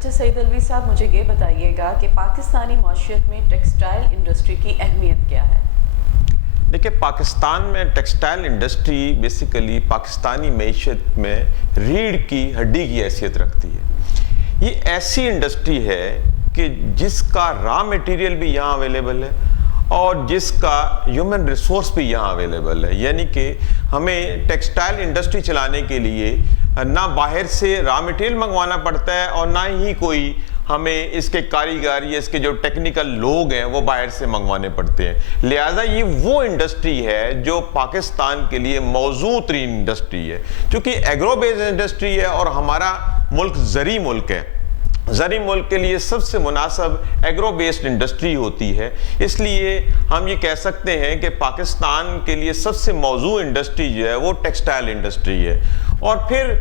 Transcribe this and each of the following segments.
اچھا سعید الوی صاحب، مجھے یہ بتائیے گا کہ پاکستانی معاشیت میں ٹیکسٹائل انڈسٹری کی اہمیت کیا ہے؟ دیکھیں، پاکستان میں ٹیکسٹائل انڈسٹری بیسیکلی پاکستانی معیشت میں ریڑھ کی ہڈی کی حیثیت رکھتی ہے۔ یہ ایسی انڈسٹری ہے کہ جس کا را میٹیریل بھی یہاں اویلیبل ہے اور جس کا ہیومن ریسورس بھی یہاں اویلیبل ہے، یعنی کہ ہمیں ٹیکسٹائل انڈسٹری چلانے کے لیے نہ باہر سے را میٹیریل منگوانا پڑتا ہے اور نہ ہی کوئی ہمیں اس کے کاریگر یا اس کے جو ٹیکنیکل لوگ ہیں وہ باہر سے منگوانے پڑتے ہیں۔ لہٰذا یہ وہ انڈسٹری ہے جو پاکستان کے لیے موزوں ترین انڈسٹری ہے، چونکہ ایگرو بیس انڈسٹری ہے اور ہمارا ملک زرعی ملک ہے۔ زرعی ملک کے لیے سب سے مناسب ایگرو بیسڈ انڈسٹری ہوتی ہے، اس لیے ہم یہ کہہ سکتے ہیں کہ پاکستان کے لیے سب سے موزوں انڈسٹری جو ہے وہ ٹیکسٹائل انڈسٹری ہے۔ اور پھر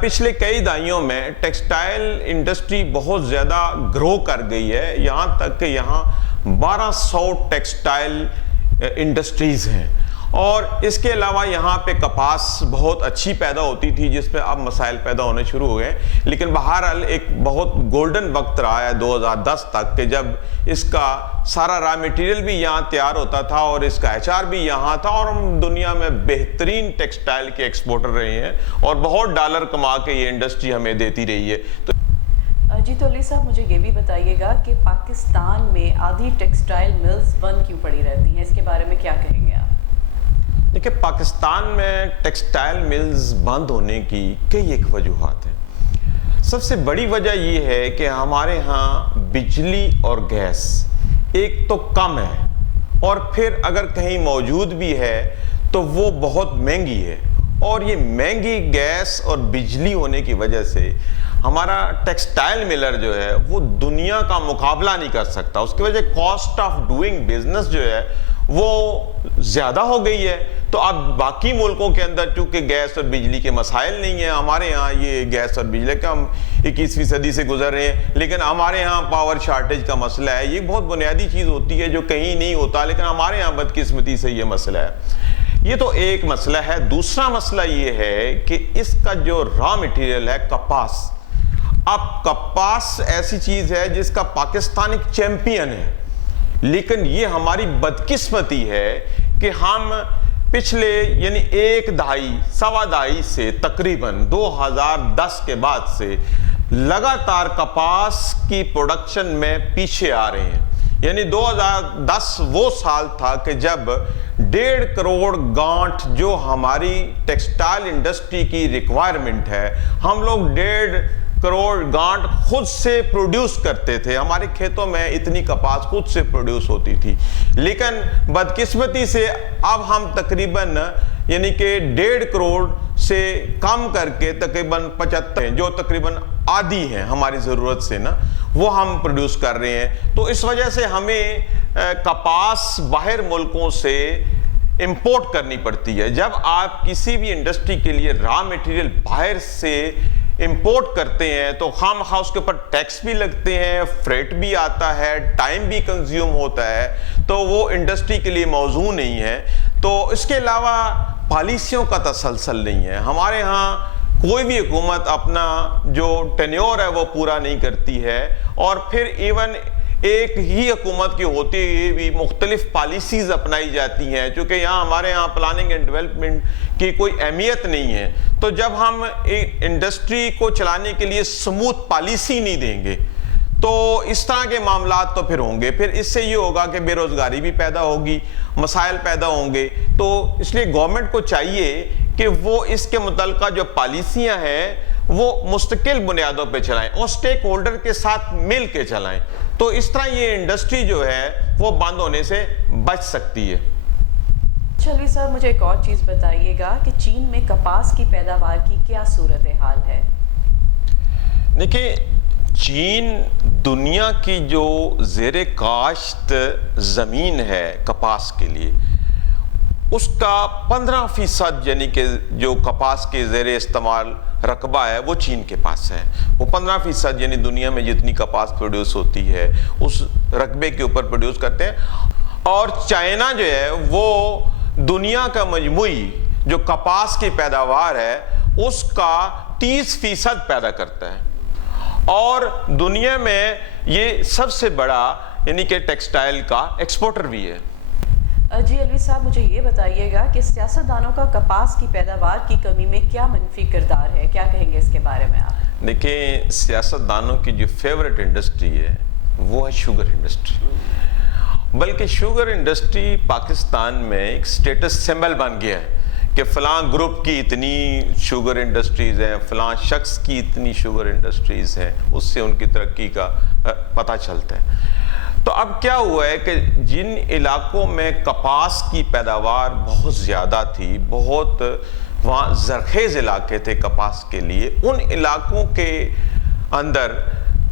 پچھلے کئی دہائیوں میں ٹیکسٹائل انڈسٹری بہت زیادہ گرو کر گئی ہے، یہاں تک کہ یہاں 1200 ٹیکسٹائل انڈسٹریز ہیں، اور اس کے علاوہ یہاں پہ کپاس بہت اچھی پیدا ہوتی تھی جس پہ اب مسائل پیدا ہونے شروع ہو گئے، لیکن بہرحال ایک بہت گولڈن وقت رہا ہے 2010 تک کہ جب اس کا سارا را میٹیریل بھی یہاں تیار ہوتا تھا اور اس کا HR بھی یہاں تھا، اور ہم دنیا میں بہترین ٹیکسٹائل کے ایکسپورٹر رہے ہیں اور بہت ڈالر کما کے یہ انڈسٹری ہمیں دیتی رہی ہے۔ جی تو علی صاحب، مجھے یہ بھی بتائیے گا کہ پاکستان میں آدھی ٹیکسٹائل ملز بند کیوں پڑی رہتی ہیں، اس کے بارے میں کیا کہیں گے آپ؟ دیکھیں، پاکستان میں ٹیکسٹائل ملز بند ہونے کی کئی ایک وجوہات ہیں۔ سب سے بڑی وجہ یہ ہے کہ ہمارے ہاں بجلی اور گیس ایک تو کم ہے، اور پھر اگر کہیں موجود بھی ہے تو وہ بہت مہنگی ہے، اور یہ مہنگی گیس اور بجلی ہونے کی وجہ سے ہمارا ٹیکسٹائل ملر جو ہے وہ دنیا کا مقابلہ نہیں کر سکتا۔ اس کی وجہ کاسٹ آف ڈوئنگ بزنس جو ہے وہ زیادہ ہو گئی ہے۔ تو اب باقی ملکوں کے اندر چونکہ گیس اور بجلی کے مسائل نہیں ہیں، ہمارے ہاں یہ گیس اور بجلی کا ہم 21ویں صدی سے گزر رہے ہیں، لیکن ہمارے ہاں پاور شارٹیج کا مسئلہ ہے۔ یہ بہت بنیادی چیز ہوتی ہے جو کہیں نہیں ہوتا، لیکن ہمارے ہاں بدقسمتی سے یہ مسئلہ ہے۔ یہ تو ایک مسئلہ ہے۔ دوسرا مسئلہ یہ ہے کہ اس کا جو را میٹیریل ہے کپاس، اب کپاس ایسی چیز ہے جس کا پاکستان ایک چیمپئن ہے، لیکن یہ ہماری بدقسمتی ہے کہ ہم پچھلے یعنی ایک دہائی سوا دہائی سے تقریباً 2010 کے بعد سے لگاتار کپاس کی پروڈکشن میں پیچھے آ رہے ہیں۔ یعنی 2010 وہ سال تھا کہ جب 1.5 کروڑ گانٹھ جو ہماری ٹیکسٹائل انڈسٹری کی ریکوائرمنٹ ہے، ہم لوگ 1.5 کروڑ گانٹھ خود سے پروڈیوس کرتے تھے، ہمارے کھیتوں میں اتنی کپاس خود سے پروڈیوس ہوتی تھی۔ لیکن بدقسمتی سے اب ہم تقریباً یعنی کہ 1.5 کروڑ سے کم کر کے تقریباً 75 جو تقریباً آدھی ہیں ہماری ضرورت سے نا، وہ ہم پروڈیوس کر رہے ہیں۔ تو اس وجہ سے ہمیں کپاس باہر ملکوں سے امپورٹ کرنی پڑتی ہے۔ جب آپ کسی بھی انڈسٹری کے لیے را میٹیریل باہر سے امپورٹ کرتے ہیں تو خام خواہ اس کے اوپر ٹیکس بھی لگتے ہیں، فریٹ بھی آتا ہے، ٹائم بھی کنزیوم ہوتا ہے، تو وہ انڈسٹری کے لیے موزوں نہیں ہے۔ تو اس کے علاوہ پالیسیوں کا تسلسل نہیں ہے۔ ہمارے ہاں کوئی بھی حکومت اپنا جو ٹینیور ہے وہ پورا نہیں کرتی ہے، اور پھر ایون ایک ہی حکومت کی ہوتے ہوئے بھی مختلف پالیسیز اپنائی جاتی ہیں، چونکہ یہاں ہمارے یہاں پلاننگ اینڈ ڈیولپمنٹ کی کوئی اہمیت نہیں ہے۔ تو جب ہم انڈسٹری کو چلانے کے لیے سموتھ پالیسی نہیں دیں گے تو اس طرح کے معاملات تو پھر ہوں گے، پھر اس سے یہ ہوگا کہ بے روزگاری بھی پیدا ہوگی، مسائل پیدا ہوں گے۔ تو اس لیے گورنمنٹ کو چاہیے کہ وہ اس کے متعلقہ جو پالیسیاں ہیں وہ مستقل بنیادوں پہ چلائیں اور سٹیک ہولڈر کے ساتھ مل کے چلائیں، تو اس طرح یہ انڈسٹری جو ہے وہ بند ہونے سے بچ سکتی ہے۔ چلوی صاحب، مجھے ایک اور چیز بتائیے گا کہ چین میں کپاس کی پیداوار کی کیا صورتحال ہے؟ دیکھیں، چین دنیا کی جو زیر کاشت زمین ہے کپاس کے لیے، اس کا 15% یعنی کہ جو کپاس کے زیر استعمال رقبہ ہے وہ چین کے پاس ہے۔ وہ 15% یعنی دنیا میں جتنی کپاس پروڈیوس ہوتی ہے اس رقبے کے اوپر پروڈیوس کرتے ہیں، اور چائنا جو ہے وہ دنیا کا مجموعی جو کپاس کی پیداوار ہے اس کا 30% پیدا کرتا ہے، اور دنیا میں یہ سب سے بڑا یعنی کہ ٹیکسٹائل کا ایکسپورٹر بھی ہے۔ جی علوی صاحب، مجھے یہ بتائیے گا کہ سیاستدانوں کا کپاس کی پیداوار کی کمی میں کیا منفی کردار ہے، کیا کہیں گے اس کے بارے میں آپ؟ دیکھیں، سیاستدانوں کی جو فیورٹ انڈسٹری ہے وہ ہے شوگر انڈسٹری، بلکہ شوگر انڈسٹری پاکستان میں ایک سٹیٹس سمبل بن گیا ہے کہ فلاں گروپ کی اتنی شوگر انڈسٹریز ہیں، فلاں شخص کی اتنی شوگر انڈسٹریز ہیں، اس سے ان کی ترقی کا پتہ چلتا ہے۔ تو اب کیا ہوا ہے کہ جن علاقوں میں کپاس کی پیداوار بہت زیادہ تھی، بہت وہاں زرخیز علاقے تھے کپاس کے لیے، ان علاقوں کے اندر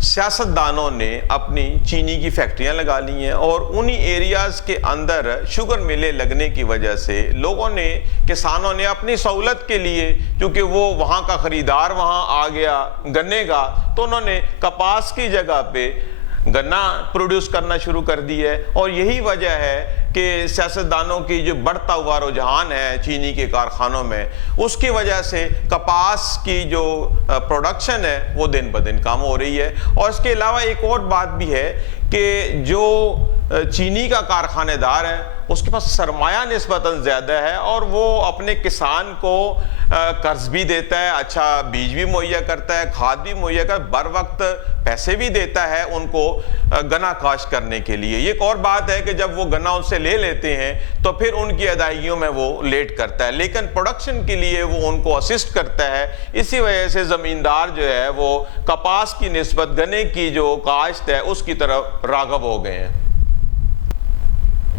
سیاستدانوں نے اپنی چینی کی فیکٹریاں لگا لی ہیں، اور انہی ایریاز کے اندر شوگر ملیں لگنے کی وجہ سے لوگوں نے، کسانوں نے اپنی سہولت کے لیے، کیونکہ وہ وہاں کا خریدار وہاں آ گیا گنے کا، تو انہوں نے کپاس کی جگہ پہ گنا پروڈیوس کرنا شروع کر دی ہے۔ اور یہی وجہ ہے کہ سیاستدانوں کی جو بڑھتا ہوا رجحان ہے چینی کے کارخانوں میں، اس کی وجہ سے کپاس کی جو پروڈکشن ہے وہ دن بدن کم ہو رہی ہے۔ اور اس کے علاوہ ایک اور بات بھی ہے کہ جو چینی کا کارخانے دار ہے اس کے پاس سرمایہ نسبتاً زیادہ ہے، اور وہ اپنے کسان کو قرض بھی دیتا ہے، اچھا بیج بھی مہیا کرتا ہے، کھاد بھی مہیا کرتا ہے، بر وقت پیسے بھی دیتا ہے ان کو گنا کاشت کرنے کے لیے۔ یہ ایک اور بات ہے کہ جب وہ گنا ان سے لے لیتے ہیں تو پھر ان کی ادائیگیوں میں وہ لیٹ کرتا ہے، لیکن پروڈکشن کے لیے وہ ان کو اسسٹ کرتا ہے۔ اسی وجہ سے زمیندار جو ہے وہ کپاس کی نسبت گنے کی جو کاشت ہے اس کی طرف راغب ہو گئے ہیں۔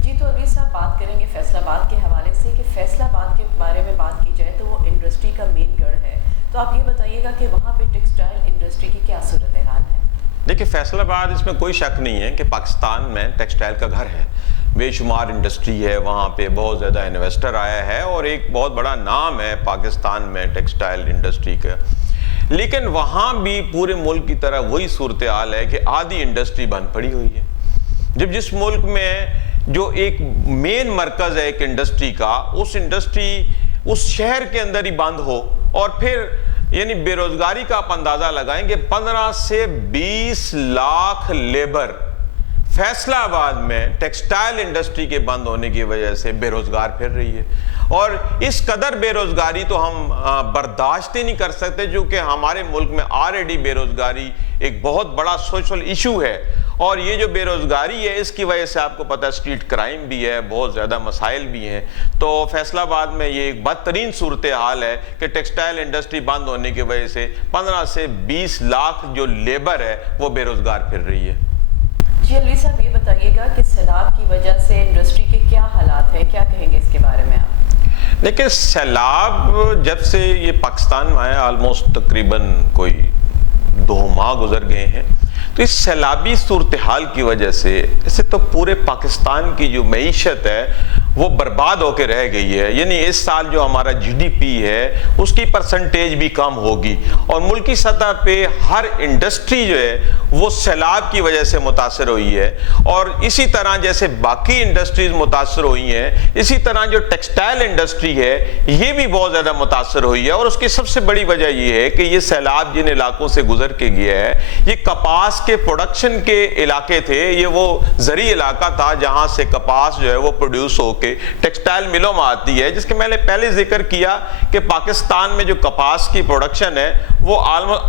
جی تو علوی صاحب، بات کریں گے فیصل آباد کے حوالے سے کہ فیصل آباد کے بارے میں بات کی جائے تو وہ انڈسٹری کا مین گڑھ ہے، تو آپ یہ بتائیے گا کہ وہاں پہ ٹیکسٹائل انڈسٹری کی کیا صورتحال ہے؟ دیکھیں، فیصل آباد، اس میں کوئی شک نہیں ہے کہ پاکستان میں ٹیکسٹائل کا گھر ہے، بے شمار انڈسٹری ہے، وہاں پہ بہت زیادہ انویسٹر آیا ہے، اور ایک بہت بڑا نام ہے پاکستان میں ٹیکسٹائل انڈسٹری کا۔ لیکن وہاں بھی پورے ملک کی طرح وہی صورتحال ہے کہ آدھی انڈسٹری بند پڑی ہوئی ہے۔ جب جس ملک میں جو ایک مین مرکز ہے ایک انڈسٹری کا، اس انڈسٹری اس شہر کے اندر ہی بند ہو، اور پھر یعنی بے روزگاری کا آپ اندازہ لگائیں کہ 15 سے 20 لاکھ لیبر فیصل آباد میں ٹیکسٹائل انڈسٹری کے بند ہونے کی وجہ سے بے روزگار پھر رہی ہے۔ اور اس قدر بے روزگاری تو ہم برداشت ہی نہیں کر سکتے، چونکہ ہمارے ملک میں آلریڈی بے روزگاری ایک بہت بڑا سوشل ایشو ہے، اور یہ جو بے روزگاری ہے اس کی وجہ سے آپ کو پتہ ہے اسٹریٹ کرائم بھی ہے، بہت زیادہ مسائل بھی ہیں۔ تو فیصل آباد میں یہ ایک بدترین صورتحال ہے کہ ٹیکسٹائل انڈسٹری بند ہونے کی وجہ سے 15 سے 20 لاکھ جو لیبر ہے وہ بے روزگار پھر رہی ہے۔ جی علوی صاحب، یہ بتائیے گا کہ سیلاب کی وجہ سے انڈسٹری کے کیا حالات ہیں، کیا کہیں گے اس کے بارے میں آپ؟ دیکھیں، سیلاب جب سے یہ پاکستان میں آیا آلموسٹ تقریباً کوئی 2 ماہ گزر گئے ہیں، تو اس سیلابی صورتحال کی وجہ سے اسے تو پورے پاکستان کی جو معیشت ہے وہ برباد ہو کے رہ گئی ہے۔ یعنی اس سال جو ہمارا جی ڈی پی ہے اس کی پرسنٹیج بھی کم ہوگی، اور ملکی سطح پہ ہر انڈسٹری جو ہے وہ سیلاب کی وجہ سے متاثر ہوئی ہے، اور اسی طرح جیسے باقی انڈسٹریز متاثر ہوئی ہیں، اسی طرح جو ٹیکسٹائل انڈسٹری ہے یہ بھی بہت زیادہ متاثر ہوئی ہے۔ اور اس کی سب سے بڑی وجہ یہ ہے کہ یہ سیلاب جن علاقوں سے گزر کے گیا ہے یہ کپاس کے پروڈکشن کے علاقے تھے، یہ وہ زرعی علاقہ تھا جہاں سے کپاس جو ہے وہ پروڈیوس ہو کے ٹیکسٹائل ملوں میں آتی ہے، جس کے میں نے پہلے ذکر کیا کہ پاکستان میں جو کپاس کی پروڈکشن ہے وہ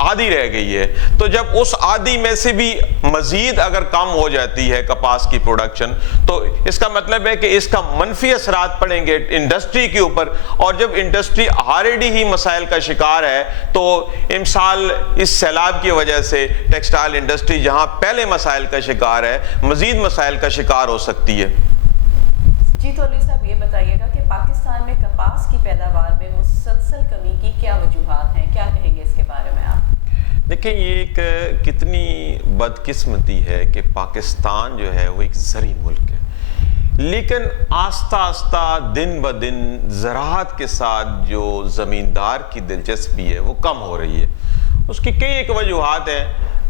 آدھی رہ گئی ہے۔ تو جب اس آدھی میں سے بھی مزید اگر کم ہو جاتی ہے کپاس کی پروڈکشن، تو اس کا مطلب ہے کہ اس کا منفی اثرات پڑیں گے انڈسٹری کے اوپر، اور جب انڈسٹری آلریڈی ہی مسائل کا شکار ہے تو امسال اس سیلاب کی وجہ سے ٹیکسٹائل انڈسٹری جہاں پہلے مسائل کا شکار ہے مزید مسائل کا شکار ہو سکتی ہے۔ جی تو علی صاحب، یہ بتائیے گا کہ پاکستان میں کپاس کی پیداوار میں مسلسل کمی کی کیا وجوہات ہیں، کیا کہیں گے اس کے بارے میں آپ؟ دیکھیں، یہ ایک کتنی بدقسمتی ہے کہ پاکستان جو ہے وہ ایک زرعی ملک ہے، لیکن آہستہ آہستہ دن بدن زراعت کے ساتھ جو زمیندار کی دلچسپی ہے وہ کم ہو رہی ہے۔ اس کی کئی ایک وجوہات ہیں،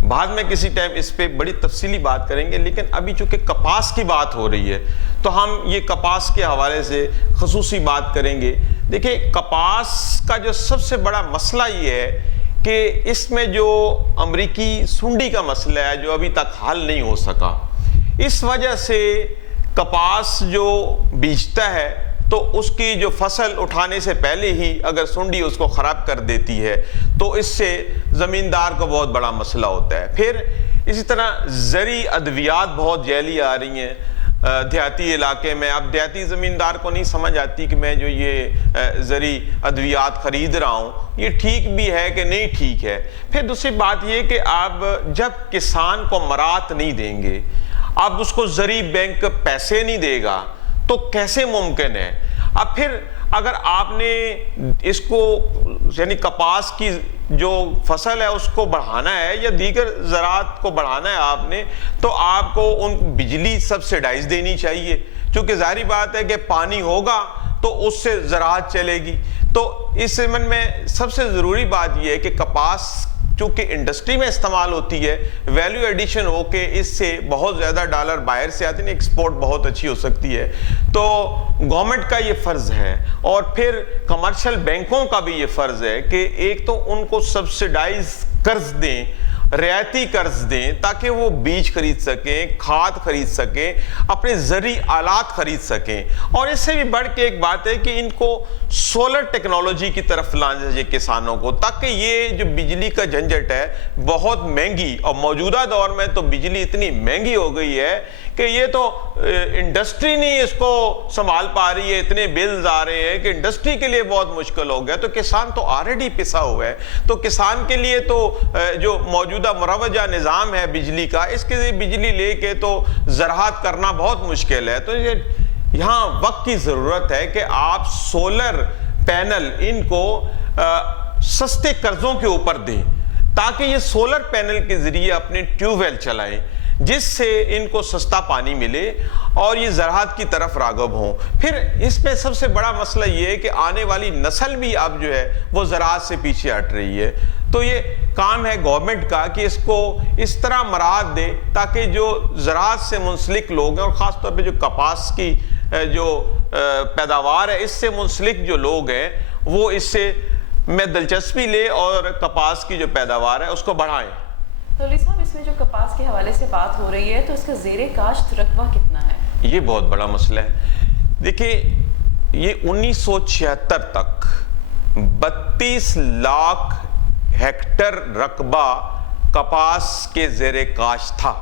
بعد میں کسی ٹائم اس پہ بڑی تفصیلی بات کریں گے، لیکن ابھی چونکہ کپاس کی بات ہو رہی ہے تو ہم یہ کپاس کے حوالے سے خصوصی بات کریں گے۔ دیکھیں، کپاس کا جو سب سے بڑا مسئلہ یہ ہے کہ اس میں جو امریکی سنڈی کا مسئلہ ہے جو ابھی تک حل نہیں ہو سکا، اس وجہ سے کپاس جو بیچتا ہے تو اس کی جو فصل اٹھانے سے پہلے ہی اگر سنڈی اس کو خراب کر دیتی ہے تو اس سے زمیندار کو بہت بڑا مسئلہ ہوتا ہے۔ پھر اسی طرح زرعی ادویات بہت جیلی آ رہی ہیں دیہاتی علاقے میں۔ اب دیہاتی زمیندار کو نہیں سمجھ آتی کہ میں جو یہ زرعی ادویات خرید رہا ہوں یہ ٹھیک بھی ہے کہ نہیں ٹھیک ہے۔ پھر دوسری بات یہ کہ آپ جب کسان کو مراعات نہیں دیں گے، اب اس کو زرعی بینک پیسے نہیں دے گا تو کیسے ممکن ہے؟ اب پھر اگر آپ نے اس کو یعنی کپاس کی جو فصل ہے اس کو بڑھانا ہے یا دیگر زراعت کو بڑھانا ہے آپ نے، تو آپ کو ان بجلی سبسیڈائز دینی چاہیے، چونکہ ظاہری بات ہے کہ پانی ہوگا تو اس سے زراعت چلے گی۔ تو اس ضمن میں سب سے ضروری بات یہ ہے کہ کپاس چونکہ انڈسٹری میں استعمال ہوتی ہے، ویلیو ایڈیشن ہو کے اس سے بہت زیادہ ڈالر باہر سے آتے ہیں، ایکسپورٹ بہت اچھی ہو سکتی ہے۔ تو گورنمنٹ کا یہ فرض ہے اور پھر کمرشل بینکوں کا بھی یہ فرض ہے کہ ایک تو ان کو سبسیڈائز قرض دیں، رعایتی قرض دیں تاکہ وہ بیج خرید سکیں، کھاد خرید سکیں، اپنے زرعی آلات خرید سکیں۔ اور اس سے بھی بڑھ کے ایک بات ہے کہ ان کو سولر ٹیکنالوجی کی طرف لانا چاہیے کسانوں کو، تاکہ یہ جو بجلی کا جھنجھٹ ہے بہت مہنگی، اور موجودہ دور میں تو بجلی اتنی مہنگی ہو گئی ہے کہ یہ تو انڈسٹری نہیں اس کو سنبھال پا رہی ہے، اتنے بلز آ رہے ہیں کہ انڈسٹری کے لیے بہت مشکل ہو گیا۔ تو کسان تو آلریڈی پسا ہوا ہے، تو کسان کے لیے تو جو موجودہ مروجہ نظام ہے بجلی کا، اس کے لیے بجلی لے کے تو زراعت کرنا بہت مشکل ہے۔ تو یہاں وقت کی ضرورت ہے کہ آپ سولر پینل ان کو سستے قرضوں کے اوپر دیں تاکہ یہ سولر پینل کے ذریعے اپنے ٹیوب ویل چلائیں، جس سے ان کو سستا پانی ملے اور یہ زراعت کی طرف راغب ہوں۔ پھر اس میں سب سے بڑا مسئلہ یہ ہے کہ آنے والی نسل بھی اب جو ہے وہ زراعت سے پیچھے ہٹ رہی ہے۔ تو یہ کام ہے گورنمنٹ کا کہ اس کو اس طرح مراعات دے تاکہ جو زراعت سے منسلک لوگ ہیں، اور خاص طور پہ جو کپاس کی جو پیداوار ہے اس سے منسلک جو لوگ ہیں، وہ اس سے میں دلچسپی لے اور کپاس کی جو پیداوار ہے اس کو بڑھائیں۔ تو علی صاحب، اس میں جو کپاس کے حوالے سے بات ہو رہی ہے تو اس کا زیر کاشت رقبہ کتنا ہے؟ یہ بہت بڑا مسئلہ ہے۔ دیکھیے، یہ 1976 تک 32 لاکھ ہیکٹر رقبہ کپاس کے زیر کاشت تھا،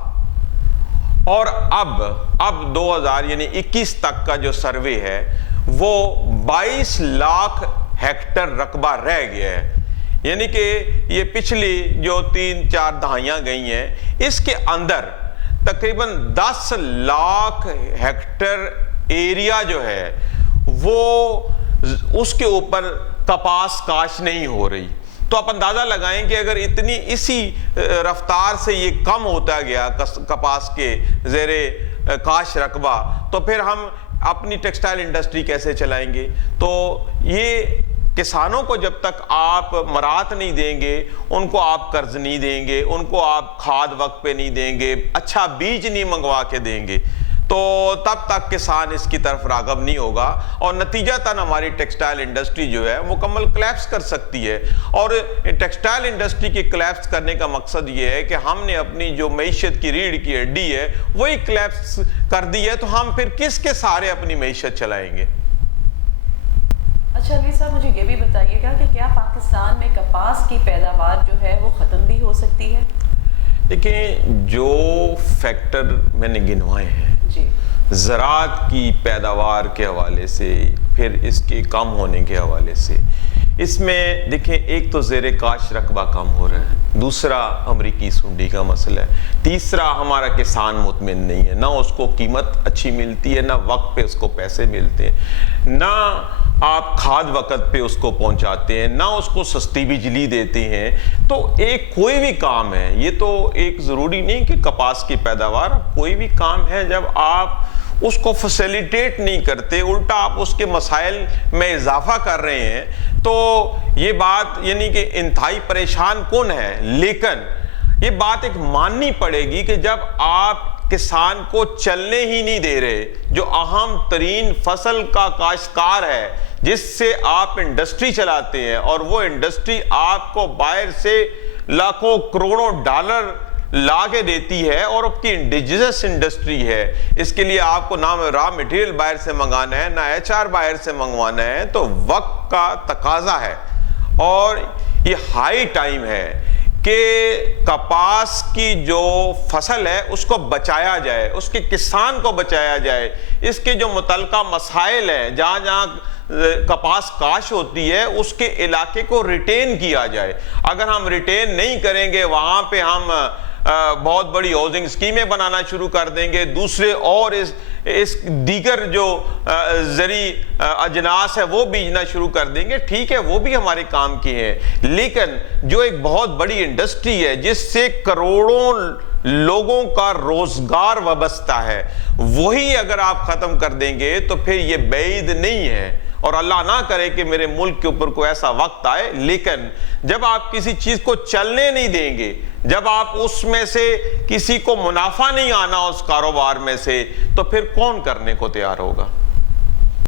اور اب 2021 تک کا جو سروے ہے وہ 22 لاکھ ہیکٹر رقبہ رہ گیا ہے۔ یعنی کہ یہ پچھلی جو 3-4 دہائیاں گئی ہیں اس کے اندر تقریباً 10 لاکھ ہیکٹر ایریا جو ہے وہ اس کے اوپر کپاس کاشت نہیں ہو رہی۔ تو آپ اندازہ لگائیں کہ اگر اسی رفتار سے یہ کم ہوتا گیا کپاس کے زیر کاشت رقبہ، تو پھر ہم اپنی ٹیکسٹائل انڈسٹری کیسے چلائیں گے؟ تو یہ کسانوں کو جب تک آپ مراعات نہیں دیں گے، ان کو آپ قرض نہیں دیں گے، ان کو آپ کھاد وقت پہ نہیں دیں گے، اچھا بیج نہیں منگوا کے دیں گے، تو تب تک کسان اس کی طرف راغب نہیں ہوگا، اور نتیجتاً ہماری ٹیکسٹائل انڈسٹری جو ہے مکمل کلیپس کر سکتی ہے۔ اور ٹیکسٹائل انڈسٹری کے کلیپس کرنے کا مقصد یہ ہے کہ ہم نے اپنی جو معیشت کی ریڑھ کی ہڈی ہے وہی کلیپس کر دی ہے، تو ہم پھر کس کے سہارے اپنی معیشت چلائیں گے؟ اچھا علی صاحب، مجھے یہ بھی بتائیے گا کہ کیا پاکستان میں کپاس کی پیداوار جو ہے وہ ختم بھی ہو سکتی ہے؟ دیکھیں، جو فیکٹر میں نے گنوائے ہیں جی، زراعت کی پیداوار کے حوالے سے، پھر اس کے کم ہونے کے حوالے سے، اس میں دیکھیں ایک تو زیر کاشت رقبہ کم ہو رہا ہے، دوسرا امریکی سنڈی کا مسئلہ ہے، تیسرا ہمارا کسان مطمئن نہیں ہے، نہ اس کو قیمت اچھی ملتی ہے، نہ وقت پہ اس کو پیسے ملتے ہیں، نہ آپ کھاد وقت پہ اس کو پہنچاتے ہیں، نہ اس کو سستی بجلی دیتے ہیں۔ تو ایک کوئی بھی کام ہے، یہ تو ایک ضروری نہیں کہ کپاس کی پیداوار، کوئی بھی کام ہے جب آپ اس کو فیسیلیٹیٹ نہیں کرتے، الٹا آپ اس کے مسائل میں اضافہ کر رہے ہیں، تو یہ بات یعنی کہ انتہائی پریشان کن ہے۔ لیکن یہ بات ایک ماننی پڑے گی کہ جب آپ کسان کو چلنے ہی نہیں دے رہے، جو اہم ترین فصل کا کاشتکار ہے، جس سے آپ انڈسٹری چلاتے ہیں، اور وہ انڈسٹری آپ کو باہر سے لاکھوں کروڑوں ڈالر لا کے دیتی ہے، اور آپ کی انڈیجنس انڈسٹری ہے، اس کے لیے آپ کو نہ را مٹیریل باہر سے منگانا ہے، نہ ایچ آر باہر سے منگوانا ہے، تو وقت کا تقاضا ہے، اور یہ ہائی ٹائم ہے کہ کپاس کی جو فصل ہے اس کو بچایا جائے، اس کے کسان کو بچایا جائے، اس کے جو متعلقہ مسائل ہیں، جہاں جہاں کپاس کاشت ہوتی ہے اس کے علاقے کو ریٹین کیا جائے۔ اگر ہم ریٹین نہیں کریں گے، وہاں پہ ہم بہت بڑی ہاؤسنگ اسکیمیں بنانا شروع کر دیں گے، دوسرے اور اس دیگر جو زرعی اجناس ہے وہ بیچنا شروع کر دیں گے، ٹھیک ہے وہ بھی ہمارے کام کی ہیں، لیکن جو ایک بہت بڑی انڈسٹری ہے جس سے کروڑوں لوگوں کا روزگار وابستہ ہے، وہی اگر آپ ختم کر دیں گے تو پھر یہ بعید نہیں ہے، اور اللہ نہ کرے کہ میرے ملک کے اوپر کوئی ایسا وقت آئے، لیکن جب آپ کسی چیز کو چلنے نہیں دیں گے، جب آپ اس میں سے کسی کو منافع نہیں آنا اس کاروبار میں سے، تو پھر کون کرنے کو تیار ہوگا؟